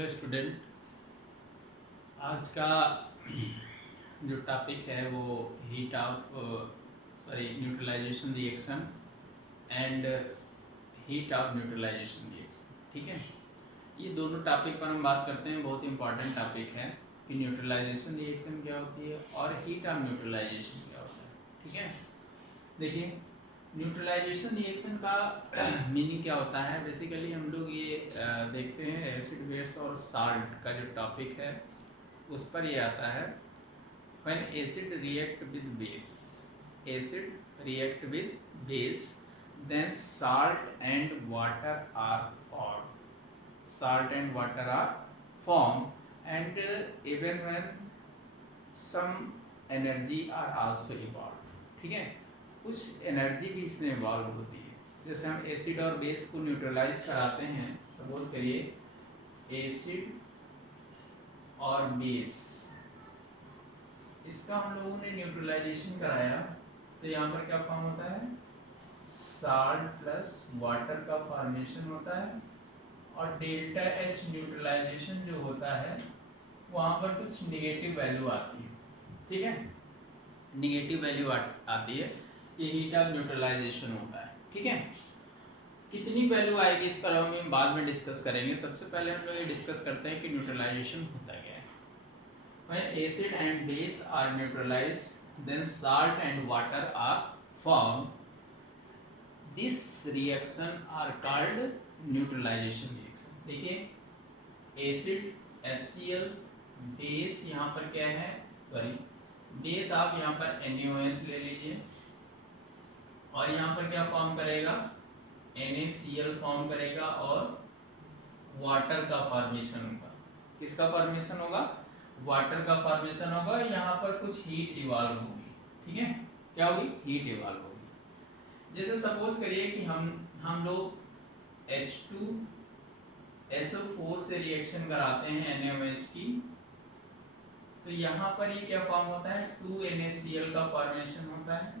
Hello student. आज का जो टॉपिक है वो heat of neutralisation reaction and heat of neutralisation reaction. ठीक है, ये दोनों टॉपिक पर हम बात करते हैं। बहुत इंपॉर्टेंट टॉपिक है कि न्यूट्रलाइजेशन रिएक्शन क्या होती है और हीट ऑफ न्यूट्रलाइजेशन क्या होता है। ठीक है, देखिए न्यूट्रलाइजेशन रिएक्शन का मीनिंग क्या होता है। बेसिकली हम लोग ये देखते हैं एसिड बेस और साल्ट का जो टॉपिक है उस पर ये आता है। When acid react with base, acid react with base, then salt and water are form, salt and water are formed and even when some energy are also evolved। ठीक है, कुछ एनर्जी भी इसमें इवॉल्व होती है। जैसे हम एसिड और बेस को न्यूट्रलाइज कराते हैं, सपोज करिए एसिड और बेस, इसका हम लोगों ने न्यूट्रलाइजेशन कराया तो यहाँ पर क्या फॉर्म होता है, साल्ट प्लस वाटर का फॉर्मेशन होता है और डेल्टा एच न्यूट्रलाइजेशन जो होता है वहाँ पर कुछ निगेटिव वैल्यू आती है। ठीक है, निगेटिव वैल्यू आती है, ये हीट ऑफ न्यूट्रलाइजेशन होता है। ठीक है, कितनी वैल्यू आएगी इस पर हम बाद में डिस्कस करेंगे। सबसे पहले हम लोग ये डिस्कस करते हैं कि न्यूट्रलाइजेशन होता क्या है। When acid and base are neutralized, then salt and water are formed. This reaction are called neutralization reaction। देखिए एसिड HCl, बेस यहाँ पर क्या है, सॉरी बेस आप यहाँ पर NaOH ले लीजिए और यहाँ पर क्या फॉर्म करेगा, NaCl फॉर्म करेगा और वाटर का फॉर्मेशन होगा। किसका फॉर्मेशन होगा, वाटर का फॉर्मेशन होगा। यहाँ पर कुछ हीट इवॉल्व होगी। ठीक है, क्या होगी, हीट इवॉल्व होगी। जैसे सपोज करिए कि हम लोग H2SO4 से रिएक्शन कराते हैं NaOH की, तो यहाँ पर ये क्या फॉर्म होता है, 2NaCl का फॉर्मेशन होता है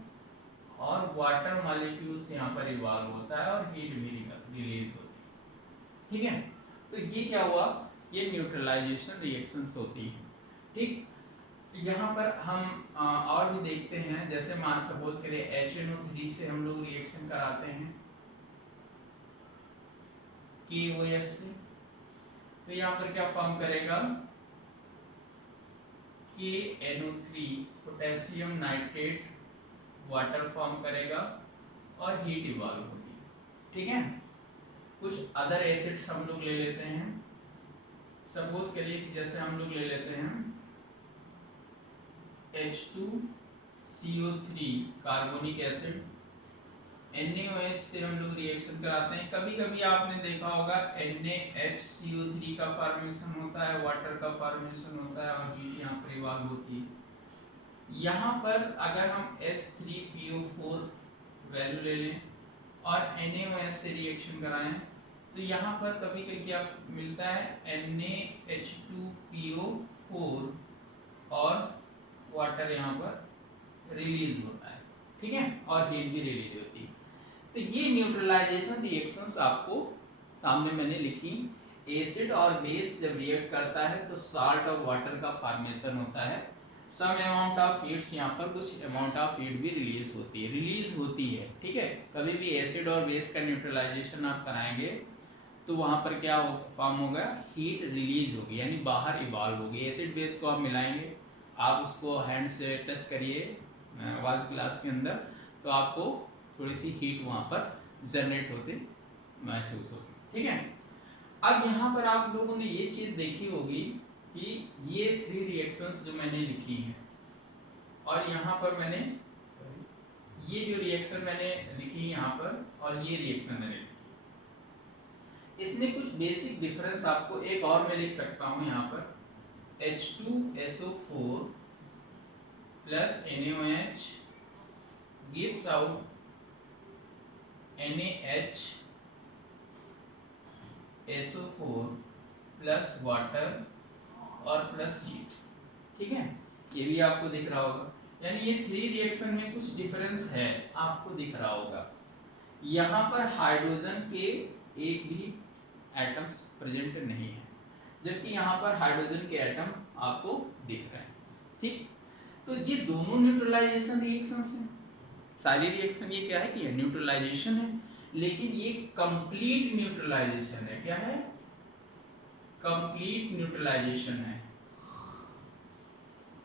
और वाटर मॉलिक्यूल्स यहाँ पर इवॉल्व होता है और हीट भी रिलीज होती है। ठीक है, तो ये क्या हुआ, ये न्यूट्रलाइजेशन रिएक्शंस होती है। ठीक, यहाँ पर हम और भी देखते हैं। जैसे मान सपोज करिए HNO3 से हम लोग रिएक्शन कराते हैं KOH से, तो यहाँ पर क्या फॉर्म करेगा, KNO3 potassium nitrate water form करेगा और हीट इवॉल्व होगी। ठीक है, कुछ अदर एसिड्स हम लोग ले लेते हैं। सपोज करिए कि जैसे हम लोग ले लेते हैं H2CO3 कार्बोनिक एसिड, NaOH से हम लोग रिएक्शन कराते हैं। कभी कभी आपने देखा होगा NaHCO3 का फॉर्मेशन होता है, वाटर का फॉर्मेशन होता है और हीट यहाँ पर इवॉल्व होती है। यहाँ पर अगर हम S3PO4 वैल्यू ले लें और NaOH से रिएक्शन कराएं तो यहाँ पर कभी कभी क्या मिलता है, NaH2PO4 और वाटर यहाँ पर रिलीज होता है। ठीक है, और हीट भी रिलीज होती है। तो ये न्यूट्रलाइजेशन रिएक्शंस आपको सामने मैंने लिखी। एसिड और बेस जब रिएक्ट करता है तो साल्ट और वाटर का फॉर्मेशन होता है। सम अमाउंट ऑफ हीट्स, यहाँ पर कुछ अमाउंट ऑफ हीट भी रिलीज होती है। ठीक है, कभी भी एसिड और बेस का न्यूट्रलाइजेशन आप कराएंगे तो वहाँ पर क्या फॉर्म होगा, हीट रिलीज होगी, यानी बाहर इवॉल्व होगी। एसिड बेस को आप मिलाएंगे, आप उसको हैंड से टच करिए वाज ग्लास के अंदर, तो आपको थोड़ी सी हीट वहाँ पर जनरेट होते महसूस होगी। ठीक है, अब यहाँ पर आप लोगों ने ये चीज़ देखी होगी कि ये 3 रिएक्शंस जो मैंने लिखी हैं और यहाँ पर मैंने ये जो रिएक्शन मैंने लिखी यहाँ पर और ये रिएक्शन मैंने लिखी, इसमें कुछ बेसिक डिफरेंस आपको एक और मैं लिख सकता हूँ यहाँ पर, H2SO4 plus NaOH gives out NaHSO4 plus water और प्लस हीट। ठीक है, ये भी आपको दिख रहा होगा, यानी ये 3 रिएक्शन में कुछ डिफरेंस है, आपको दिख रहा होगा। यहाँ पर हाइड्रोजन के एक भी एटम्स प्रेजेंट नहीं है, जबकि यहाँ पर हाइड्रोजन के एटम आपको दिख रहे हैं। ठीक, तो ये दोनों न्यूट्रलाइजेशन रिएक्शंस हैं। सारी रिएक्शन ये क्या है कि न्यूट्रलाइजेशन है, लेकिन ये कंप्लीट न्यूट्रलाइजेशन है। क्या है? कंप्लीट न्यूट्रलाइजेशन है,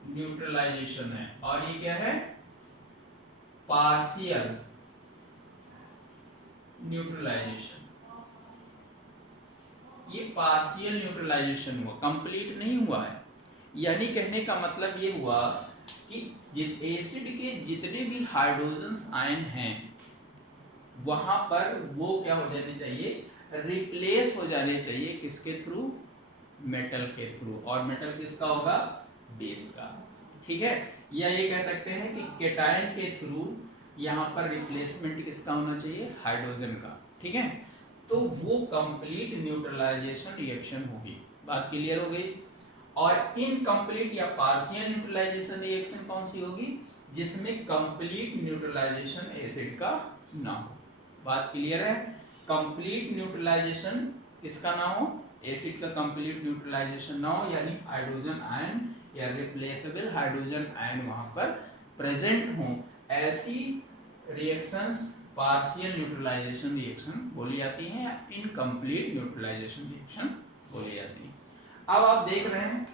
न्यूट्रलाइजेशन है। और ये क्या है? Partial neutralisation. ये पार्शियल न्यूट्रलाइजेशन हुआ, कंप्लीट नहीं हुआ है। यानी कहने का मतलब ये हुआ कि एसिड के जितने भी हाइड्रोजन आयन हैं वहां पर वो क्या हो जाने चाहिए? रिप्लेस हो जाने चाहिए। किसके थ्रू? मेटल के थ्रू। और मेटल किसका होगा? बेस का। ठीक है, या ये कह सकते हैं कि केटायन के थ्रू यहाँ पर रिप्लेसमेंट किसका होना चाहिए? हाइड्रोजन का। ठीक है, तो वो कंप्लीट न्यूट्रलाइजेशन रिएक्शन होगी। बात क्लियर हो गई? और इनकम्प्लीट या पार्शियल न्यूट्रलाइजेशन रिएक्शन कौन सी होगी? जिसमें कंप्लीट न्यूट्रलाइजेशन एसिड का ना हो। बात क्लियर है? कंप्लीट न्यूट्रलाइजेशन किसका ना हो? एसिड का कंप्लीट न्यूट्रलाइजेशन ना हो, यानी हाइड्रोजन आयन या रिप्लेसेबल हाइड्रोजन आयन वहां पर प्रेजेंट हो। ऐसी रिएक्शंस पार्शियल न्यूट्रलाइजेशन रिएक्शन बोली जाती हैं या इनकम्प्लीट न्यूट्रलाइजेशन रिएक्शन बोली जाती है। अब आप देख रहे हैं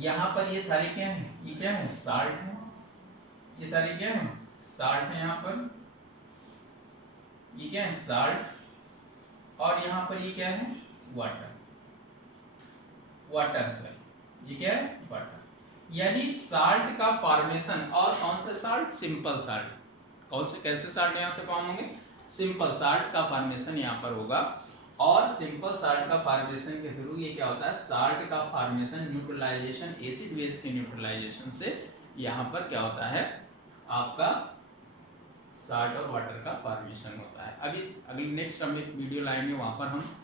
यहाँ पर ये सारे क्या है? ये क्या है? साल्ट है। ये सारे क्या है? साल्ट है। यहाँ पर ये क्या है? साल्ट। और यहाँ पर ये क्या है? वाटर। वाटर है। ये क्या है? वाटर। यानी साल्ट का फॉर्मेशन। और कौन सा साल्ट? Simple salt. कौन से कैसे साल्ट यहाँ से फॉर्म होंगे? सिंपल साल्ट का फॉर्मेशन यहाँ पर होगा। और सिंपल साल्ट का फॉर्मेशन के थ्रू ये क्या होता है? साल्ट का फॉर्मेशन न्यूट्रलाइजेशन, एसिड बेस के न्यूट्रलाइजेशन से यहाँ पर क्या होता है? आपका साल्ट और वाटर का फॉर्मेशन होता है। अभी अगली नेक्स्ट हम एक वीडियो लाएंगे, वहाँ पर हम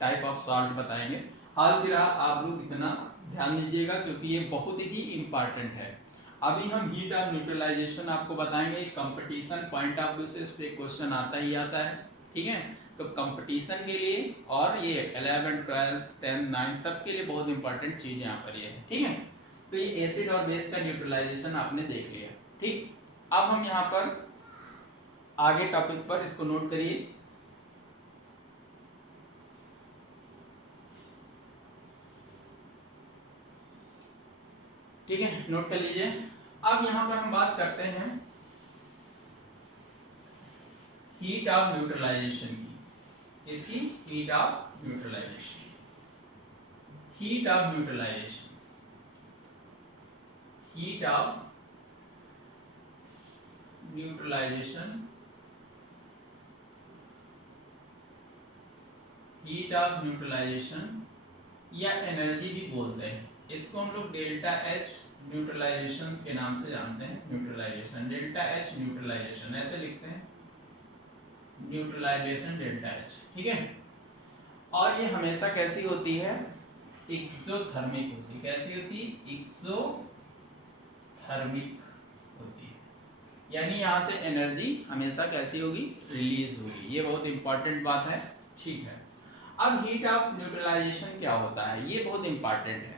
टाइप ऑफ साल्ट बताएंगे। हाल फिलहाल आप लोग इतना ध्यान दीजिएगा क्योंकि ये बहुत ही इंपॉर्टेंट है। अभी हम हीट ऑफ न्यूट्रलाइजेशन आपको बताएंगे। कंपटीशन पॉइंट ऑफ व्यू से इस पे क्वेश्चन आता ही आता है। ठीक है, तो कंपटीशन के लिए और ये 11, 12, 10, 9 सब के लिए बहुत इंपॉर्टेंट चीज यहाँ पर ये है। ठीक है, तो ये एसिड और बेस का न्यूट्रलाइजेशन आपने देख लिया। ठीक, अब हम यहाँ पर आगे टॉपिक पर इसको नोट करिए। ठीक है, नोट कर लीजिए। अब यहाँ पर हम बात करते हैं हीट ऑफ न्यूट्रलाइजेशन की। इसकी heat of neutralisation, heat of neutralisation, heat of neutralisation, heat of neutralisation या एनर्जी भी बोलते हैं इसको। हम लोग डेल्टा एच न्यूट्रलाइजेशन के नाम से जानते हैं। न्यूट्रलाइजेशन, डेल्टा एच न्यूट्रलाइजेशन ऐसे लिखते हैं, न्यूट्रलाइजेशन डेल्टा एच। ठीक है, और ये हमेशा कैसी होती है? एक्सोथर्मिक होती है। कैसी होती है? एक्सोथर्मिक होती है। यानी यहाँ से एनर्जी हमेशा कैसी होगी? रिलीज होगी। ये बहुत इंपॉर्टेंट बात है। ठीक है, अब हीट ऑफ न्यूट्रलाइजेशन क्या होता है? ये बहुत इंपॉर्टेंट है।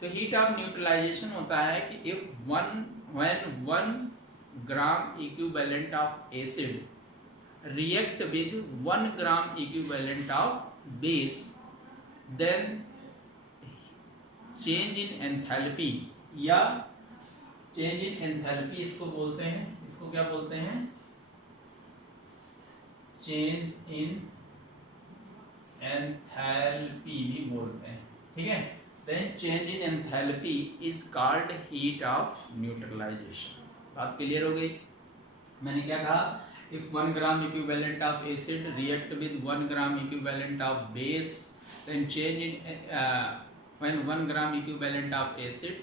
तो हीट ऑफ न्यूट्रलाइजेशन होता है कि if when 1 gram equivalent of acid react with 1 gram equivalent of base, then change in enthalpy या change in enthalpy इसको बोलते हैं। इसको क्या बोलते हैं? change in enthalpy भी बोलते हैं। ठीक है, then change in enthalpy is called heat of neutralization। बात क्लियर हो गई? मैंने क्या कहा? if 1 gram equivalent of acid react with 1 gram equivalent of base, then change in when 1 gram equivalent of acid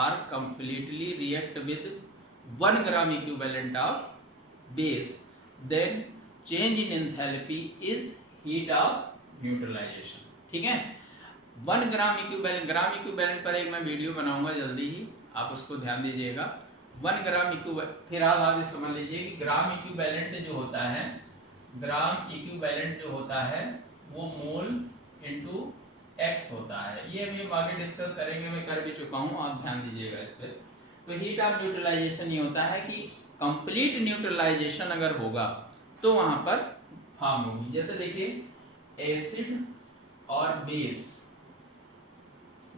are completely react with 1 gram equivalent of base, then change in enthalpy is heat of neutralization। ठीक है, 1 gram equivalent पर एक मैं video बनाऊंगा जल्दी ही, आप उसको ध्यान दीजिएगा। 1 ग्राम इक्विवेलेंट, फिर आप समझ लीजिए कि ग्राम इक्विवेलेंट जो होता है, ग्राम इक्विवेलेंट जो होता है वो मोल इंटू एक्स होता है। ये अभी हम आगे डिस्कस करेंगे, मैं कर भी चुका हूँ, आप ध्यान दीजिएगा इस पर। तो हीट ऑफ न्यूट्रलाइजेशन ये होता है कि कंप्लीट न्यूट्रलाइजेशन अगर होगा तो वहां पर फॉर्म होगी। जैसे देखिए एसिड और बेस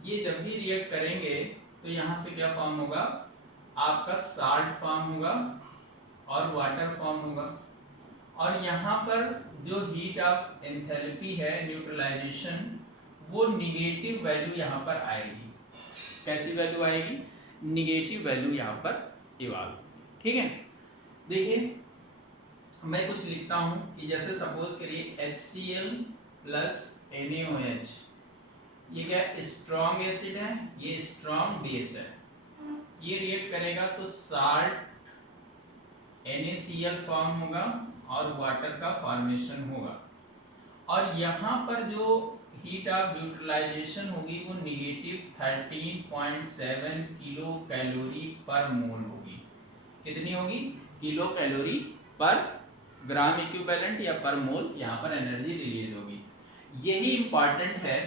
ये जब भी रिएक्ट करेंगे तो यहाँ से क्या फॉर्म होगा, आपका साल्ट फॉर्म होगा और वाटर फॉर्म होगा। और यहाँ पर जो हीट ऑफ एंथैल्पी है न्यूट्रलाइजेशन, वो निगेटिव वैल्यू यहाँ पर आएगी। कैसी वैल्यू आएगी, निगेटिव वैल्यू यहाँ पर इवॉल्व। ठीक है, देखिए मैं कुछ लिखता हूँ कि जैसे सपोज करिए HCl प्लस NaOH, ये क्या स्ट्रॉन्ग एसिड है, ये स्ट्रॉन्ग बेस है, ये रिएक्ट करेगा तो साल्ट NaCl फॉर्म होगा और वाटर का फॉर्मेशन होगा। और यहाँ पर जो हीट ऑफ न्यूट्रलाइजेशन होगी वो निगेटिव 13.7 किलो कैलोरी पर मोल होगी। कितनी होगी, किलो कैलोरी पर ग्राम इक्विवेलेंट या पर मोल यहाँ पर एनर्जी रिलीज होगी। यही इंपॉर्टेंट है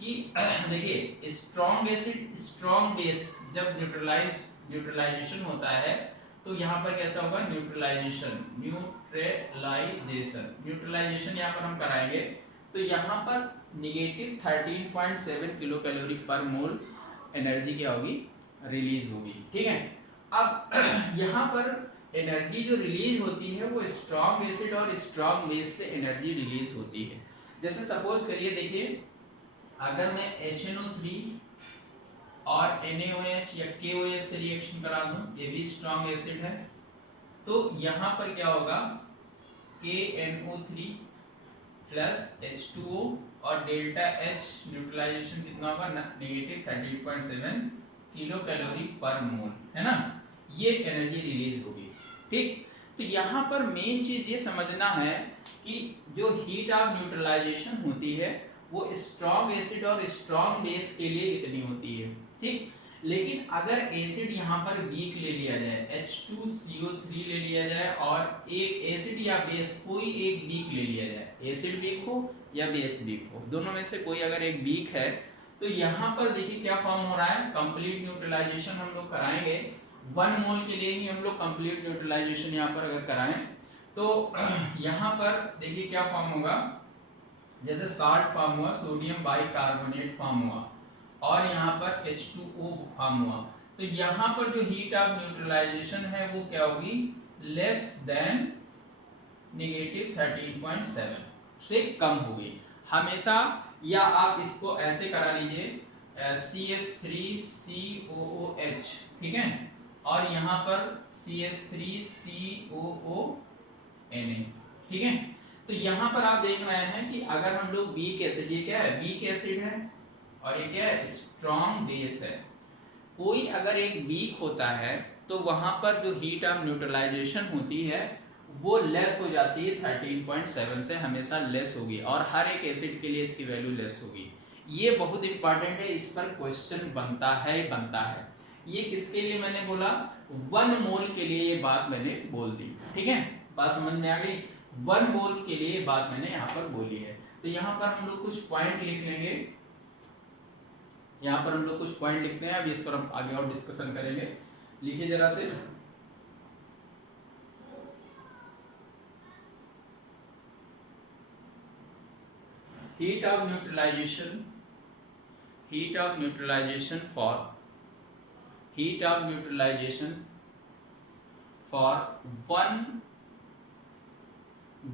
कि देखिए स्ट्रॉन्ग एसिड स्ट्रॉन्ग बेस जब न्यूट्रलाइजेशन होता है तो यहाँ पर कैसा होगा, न्यूट्रलाइजेशन यहाँ पर हम कराएंगे तो यहाँ पर निगेटिव 13.7 किलो कैलोरी पर मोल एनर्जी क्या होगी, रिलीज होगी। ठीक है, अब यहाँ पर एनर्जी जो रिलीज होती है वो स्ट्रॉन्ग एसिड और स्ट्रॉन्ग बेस से एनर्जी रिलीज होती है। जैसे सपोज करिए देखिए अगर मैं HNO3 और NaOH या KOH से रिएक्शन करा दूं, ये भी स्ट्रॉन्ग एसिड है, तो यहाँ पर क्या होगा KNO3 प्लस H2O और डेल्टा H न्यूट्रलाइजेशन कितना होगा, निगेटिव 13.7 किलो कैलोरी पर मोल, है ना, ये एनर्जी रिलीज होगी। ठीक, तो यहाँ पर मेन चीज ये समझना है कि जो हीट ऑफ न्यूट्रलाइजेशन होती है वो स्ट्रॉन्ग एसिड और स्ट्रॉन्ग बेस के लिए इतनी होती है। ठीक, लेकिन अगर एसिड यहाँ पर वीक ले लिया जाए, H2CO3 ले लिया जाए और एक एसिड या बेस कोई एक वीक ले लिया जाए, एसिड वीक हो या बेस वीक हो, दोनों में से कोई अगर एक वीक है, तो यहाँ पर देखिए क्या फॉर्म हो रहा है, कंप्लीट न्यूट्रलाइजेशन हम लोग कराएंगे 1 मोल के लिए ही हम लोग कंप्लीट न्यूट्रलाइजेशन यहाँ पर अगर कराएं तो यहाँ पर देखिए क्या फॉर्म होगा, जैसे साल्ट फॉर्म हुआ, सोडियम बाइकार्बोनेट फॉर्म हुआ और यहाँ पर H2O फॉर्म हुआ, तो यहाँ पर जो हीट ऑफ न्यूट्रलाइजेशन है वो क्या होगी, लेस देन निगेटिव 13.7 से कम होगी हमेशा। या आप इसको ऐसे करा लीजिए CH3COOH, ठीक है, और यहाँ पर CH3COONA, ठीक है। तो यहाँ पर आप देख रहे हैं कि अगर हम लोग वीक एसिड, ये क्या है, वीक एसिड है और ये क्या है, स्ट्रॉन्ग बेस है, कोई अगर एक वीक होता है तो वहां पर जो हीट ऑफ न्यूट्रलाइजेशन होती है वो लेस हो जाती है, 13.7 से हमेशा लेस होगी और हर एक एसिड के लिए इसकी वैल्यू लेस होगी। ये बहुत इंपॉर्टेंट है, इस पर क्वेश्चन बनता है। ये किसके लिए मैंने बोला, 1 मोल के लिए ये बात मैंने बोल दी। ठीक है, बात समझ में आ गई, 1 मोल के लिए बात मैंने यहाँ पर बोली है। तो यहाँ पर हम लोग कुछ पॉइंट लिख लेंगे, यहाँ पर हम लोग कुछ पॉइंट लिखते हैं, अभी इस पर हम आगे और डिस्कशन करेंगे। लिखिए जरा से, heat of neutralization for 1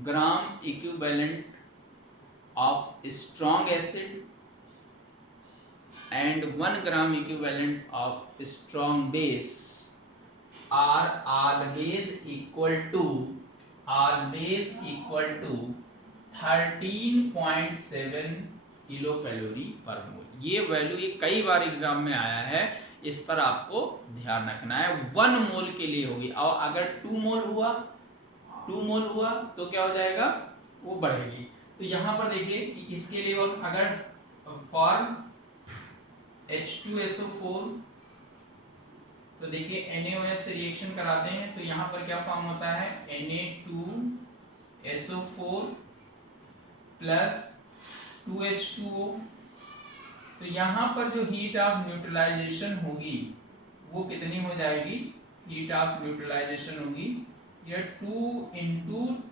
gram equivalent of strong acid and 1 gram equivalent of strong base are always equal to 13.7 kilo calorie पर मोल। ये वैल्यू ये कई बार एग्जाम में आया है, इस पर आपको ध्यान रखना है। 1 मोल के लिए होगी, और अगर 2 मोल हुआ तो क्या हो जाएगा, वो बढ़ेगी। तो यहाँ पर देखिए इसके लिए अगर फॉर H2SO4 तो देखिए NaOH से रिएक्शन कराते हैं तो यहाँ पर क्या फॉर्म होता है, Na2SO4 प्लस 2H2O। तो यहाँ पर जो हीट ऑफ न्यूट्रलाइजेशन होगी वो कितनी हो जाएगी, हीट ऑफ न्यूट्रलाइजेशन होगी ये 2 ×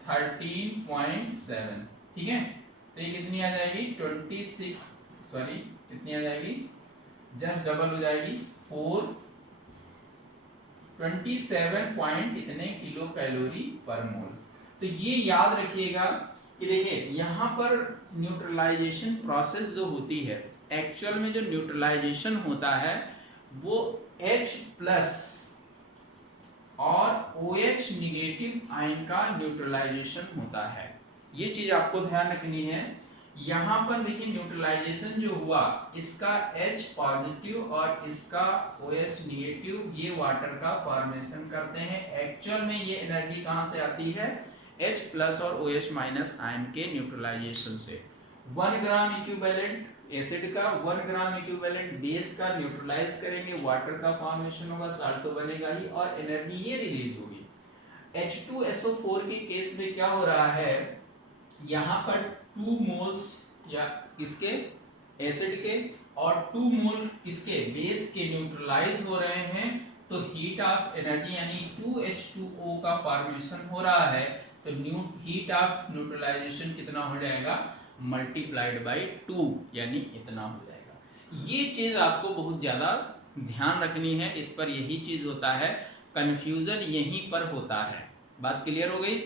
13.7, ठीक है। तो ये कितनी आ जाएगी 26, सॉरी कितनी आ जाएगी, जस्ट डबल हो जाएगी 427 पॉइंट इतने किलो कैलोरी पर मोल। तो ये याद रखिएगा कि देखिए यहाँ पर न्यूट्रलाइजेशन प्रोसेस जो होती है, एक्चुअल में जो न्यूट्रलाइजेशन होता है वो H प्लस और OH निगेटिव आयन का न्यूट्रलाइजेशन होता है। ये चीज आपको ध्यान रखनी है। यहाँ पर देखिए न्यूट्रलाइजेशन जो हुआ इसका H पॉजिटिव और इसका OH निगेटिव ये वाटर का फॉर्मेशन करते हैं। एक्चुअल में ये एनर्जी कहाँ से आती है, H प्लस और OH माइनस आयन के न्यूट्रलाइजेशन से। 1 ग्राम इक्विवेलेंट एसिड का 1 ग्राम इक्विवेलेंट बेस का न्यूट्रलाइज करेंगे, वाटर का फॉर्मेशन होगा, साल्ट तो बनेगा ही और एनर्जी ये रिलीज होगी। H2SO4 के केस में क्या हो रहा है, यहाँ पर 2 मोल्स या इसके एसिड के और 2 मोल इसके बेस के न्यूट्रलाइज हो रहे हैं। तो हीट ऑफ एनर्जी यानी 2H2O का फॉर्मेशन हो रहा है। तो हीट ऑफ न्यूट्रलाइजेशन कितना हो जाएगा, मल्टीप्लाइड बाई 2 यानी इतना हो जाएगा। ये चीज आपको बहुत ज्यादा ध्यान रखनी है, इस पर यही चीज होता है, कंफ्यूजन यहीं पर होता है। बात क्लियर हो गई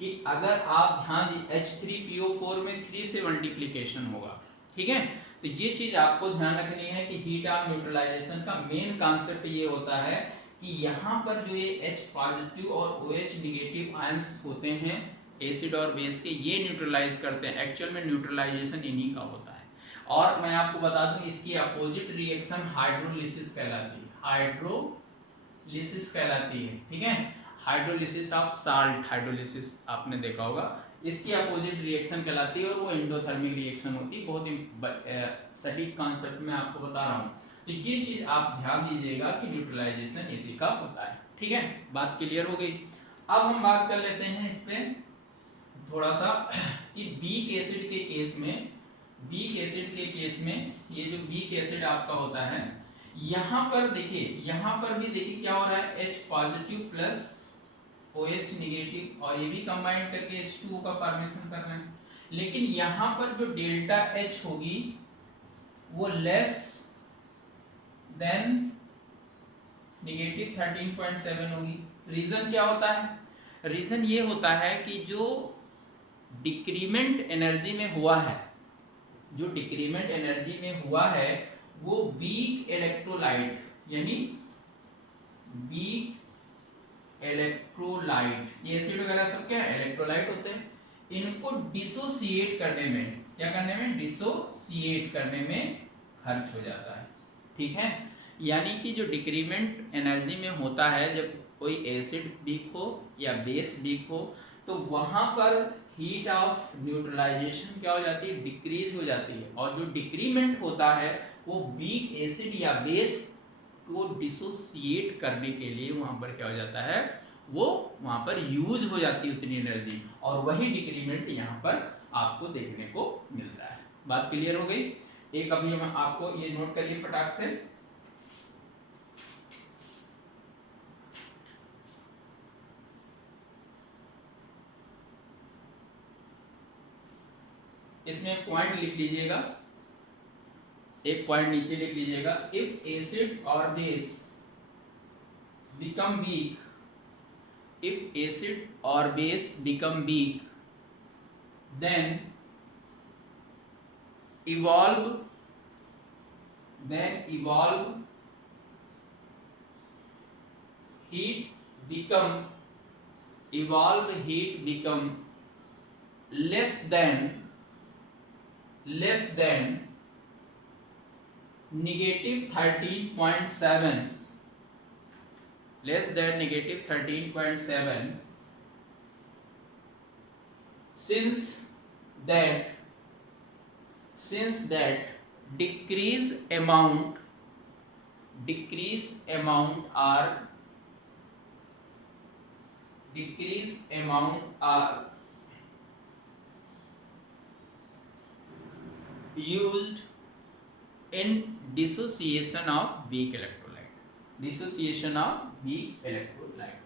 कि अगर आप ध्यान दी H3PO4 में 3 से मल्टीप्लिकेशन होगा, ठीक है। तो ये चीज आपको ध्यान रखनी है कि हीट ऑफ न्यूट्रलाइजेशन का मेन कॉन्सेप्ट ये होता है कि यहाँ पर जो ये H पॉजिटिव और OH निगेटिव आयंस होते हैं एसिड और बेस के, ये न्यूट्रलाइज करते हैं। एक्चुअल में न्यूट्रलाइजेशन इन्हीं का होता है। और मैं आपको बता दूं इसकी अपोजिट रिएक्शन हाइड्रोलिसिस कहलाती है, हाइड्रोलिसिस कहलाती है, ठीक है। हाइड्रोलिसिस ऑफ साल्ट, हाइड्रोलिसिस आपने देखा होगा, इसकी अपोजिट रिएक्शन कहलाती है और वो एंडोथर्मिक रिएक्शन होती है। बहुत ही सटीक कॉन्सेप्ट में आपको बता रहा हूँ। तो ये चीज आप ध्यान दीजिएगा कि न्यूट्रलाइजेशन इसी का होता है, ठीक है। बात क्लियर हो गई। अब हम बात कर लेते हैं इस पे थोड़ा सा कि वीक एसिड के केस में, वीक एसिड के केस में ये जो वीक एसिड आपका होता है, यहाँ पर देखिए, यहाँ पर भी देखिए क्या हो रहा है, H positive plus OH negative और ये भी कंबाइन करके H2O का फॉर्मेशन कर रहे हैं। लेकिन यहाँ पर जो डेल्टा H होगी वो लेस देन नेगेटिव 13.7 होगी। रीजन क्या होता है, रीजन ये होता है कि जो डिक्रीमेंट एनर्जी में हुआ है, जो डिक्रीमेंट एनर्जी में हुआ है वो वीक इलेक्ट्रोलाइट यानी वीक इलेक्ट्रोलाइट, ये एसिड वगैरह सब क्या इलेक्ट्रोलाइट होते हैं, इनको डिसोसिएट करने में, क्या करने में, डिसोसिएट करने में खर्च हो जाता है, ठीक है। यानी कि जो डिक्रीमेंट एनर्जी में होता है, जब कोई एसिड वीक हो या बेस वीक हो तो वहां पर हीट ऑफ न्यूट्रलाइजेशन क्या हो जाती है, डिक्रीज हो जाती है। और जो डिक्रीमेंट होता है वो वीक एसिड या बेस को डिसोसिएट करने के लिए वहां पर क्या हो जाता है, वो वहां पर यूज हो जाती है उतनी एनर्जी, और वही डिक्रीमेंट यहाँ पर आपको देखने को मिलता है। बात क्लियर हो गई। एक अभी हम आपको ये नोट करिए फटाक से, इसमें पॉइंट लिख लीजिएगा, एक पॉइंट नीचे लिख लीजिएगा, इफ एसिड और base become weak, if acid or base become weak, then evolve heat become less than negative 13.7, less than negative 13.7, since that decrease amount are used in dissociation of weak electrolyte, dissociation of weak electrolyte।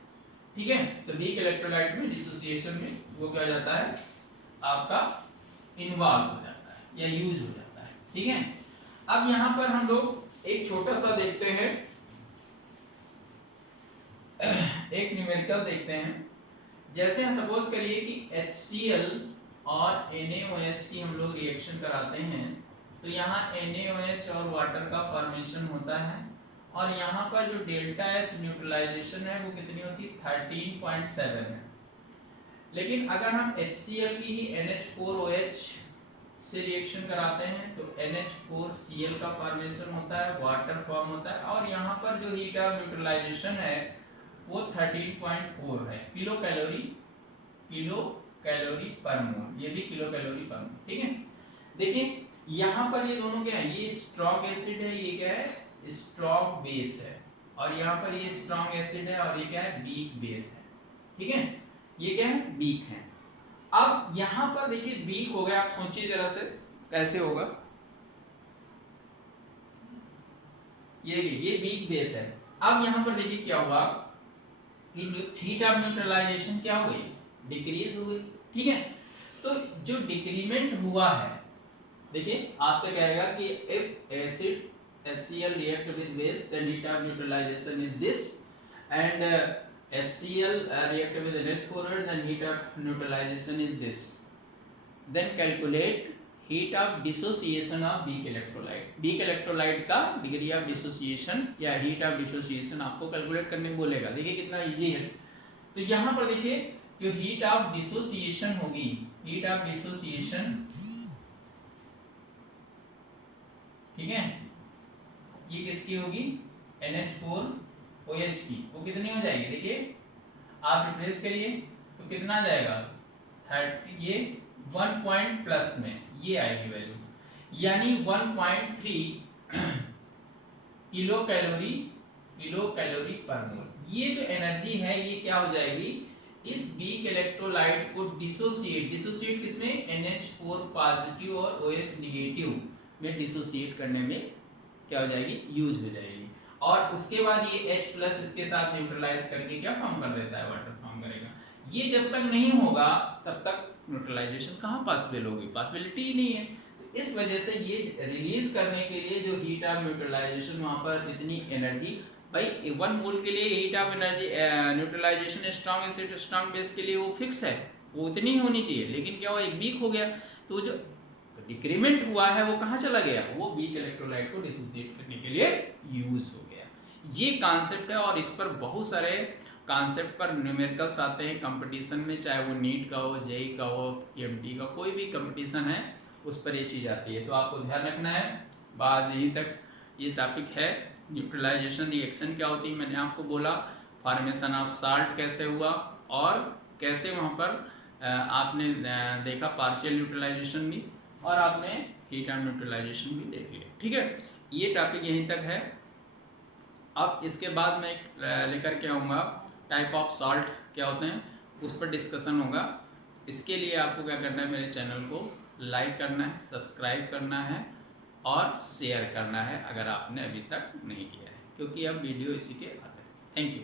ठीक है, तो weak electrolyte में dissociation में वो क्या हो जाता है, आपका इन्वॉल्व हो जाता है या यूज हो जाता है। ठीक है, अब यहां पर हम लोग एक छोटा सा देखते हैं, एक न्यूमेरिकल देखते हैं। जैसे हम सपोज करिए कि HCl और NaOH की हम लोग रिएक्शन कराते हैं, तो यहाँ NaOH और वाटर का फॉर्मेशन होता है, और यहाँ पर जो डेल्टा एस न्यूट्रलाइजेशन है वो कितनी होती है, 13.7 है। लेकिन अगर हम HCl की ही NH4OH से रिएक्शन कराते हैं तो NH4Cl का फॉर्मेशन होता है, वाटर फॉर्म होता है, और यहाँ पर जो हीट ऑफ न्यूट्रलाइजेशन है वो 13.4 है किलो कैलोरी पर मोल, ये भी किलो कैलोरी पर मोल। ठीक है, देखिए यहाँ पर ये दोनों क्या है, ये स्ट्रॉन्ग एसिड है, ये क्या है, स्ट्रॉन्ग बेस है, और यहाँ पर ये स्ट्रॉन्ग एसिड है और ये क्या है, वीक बेस है। ठीक है, ये क्या है, वीक है। अब यहाँ पर देखिए वीक हो गया, आप सोचिए जरा से कैसे होगा, ये वीक बेस है। अब यहाँ पर देखिए क्या हुआ, हीट ऑफ न्यूट्रलाइजेशन क्या हो गई, डिक्रीज हो गई। ठीक है, तो जो डिक्रीमेंट हुआ है, देखिए आपसे कहेगा कि if acid HCl react with base then heat of neutralization is this, and HCl react with NH4 then heat of neutralization is this, then calculate heat of dissociation of weak electrolyte। weak electrolyte का degree of dissociation या heat of dissociation आपको calculate करने बोलेगा। देखिए कितना easy है। तो यहाँ पर देखिए जो heat of dissociation होगी, heat of dissociation, ठीक है, ये किसकी होगी, NH4OH की, वो कितनी हो जाएगी, देखिए आप रिप्लेस करिए तो कितना आ जाएगा 30, ये 1 पॉइंट प्लस में ये आएगी वैल्यू, यानी 1.3 किलो कैलोरी पर मोल। ये जो एनर्जी है ये क्या हो जाएगी, इस वीक इलेक्ट्रोलाइट को डिसोसिएट किसमें, NH4 पॉजिटिव और OH निगेटिव में डिसोसिएट करने में क्या हो जाएगी, यूज हो जाएगी, और उसके बाद ये H प्लस इसके साथ न्यूट्रलाइज करके क्या फॉर्म कर देता है, वाटर फॉर्म करेगा। ये जब तक नहीं होगा तब तक न्यूट्रलाइजेशन कहाँ पॉसिबल होगी, पॉसिबिलिटी ही नहीं है। तो इस वजह से ये रिलीज करने के लिए जो हीट ऑफ न्यूट्रलाइजेशन, वहाँ पर इतनी एनर्जी, भाई 1 मोल के लिए heat of energy neutralisation strong acid strong base के लिए वो फिक्स है, वो इतनी होनी चाहिए। लेकिन क्या हुआ, एक वीक हो गया, तो जो डिक्रीमेंट हुआ है वो कहाँ चला गया, वो वीक इलेक्ट्रोलाइट को डिसोसिएट करने के लिए यूज हो गया। ये कॉन्सेप्ट है, और इस पर बहुत सारे कॉन्सेप्ट पर न्यूमेरिकल्स आते हैं कंपटीशन में, चाहे वो नीट का हो, जेई का हो, EMT का, कोई भी कंपटीशन है उस पर ये चीज़ आती है। तो आपको ध्यान रखना है। बस यहीं तक ये टॉपिक है। न्यूट्रलाइजेशन रिएक्शन क्या होती है, मैंने आपको बोला, फॉर्मेशन ऑफ साल्ट कैसे हुआ, और कैसे वहाँ पर आपने देखा पार्शियल न्यूट्रलाइजेशन भी, और आपने हीट ऑफ न्यूट्रलाइजेशन भी देख लिया। ठीक है, ये टॉपिक यहीं तक है। अब इसके बाद मैं लेकर के आऊँगा टाइप ऑफ सॉल्ट क्या होते हैं, उस पर डिस्कशन होगा। इसके लिए आपको क्या करना है, मेरे चैनल को लाइक करना है, सब्सक्राइब करना है और शेयर करना है, अगर आपने अभी तक नहीं किया है, क्योंकि अब वीडियो इसी के आते हैं। Thank you.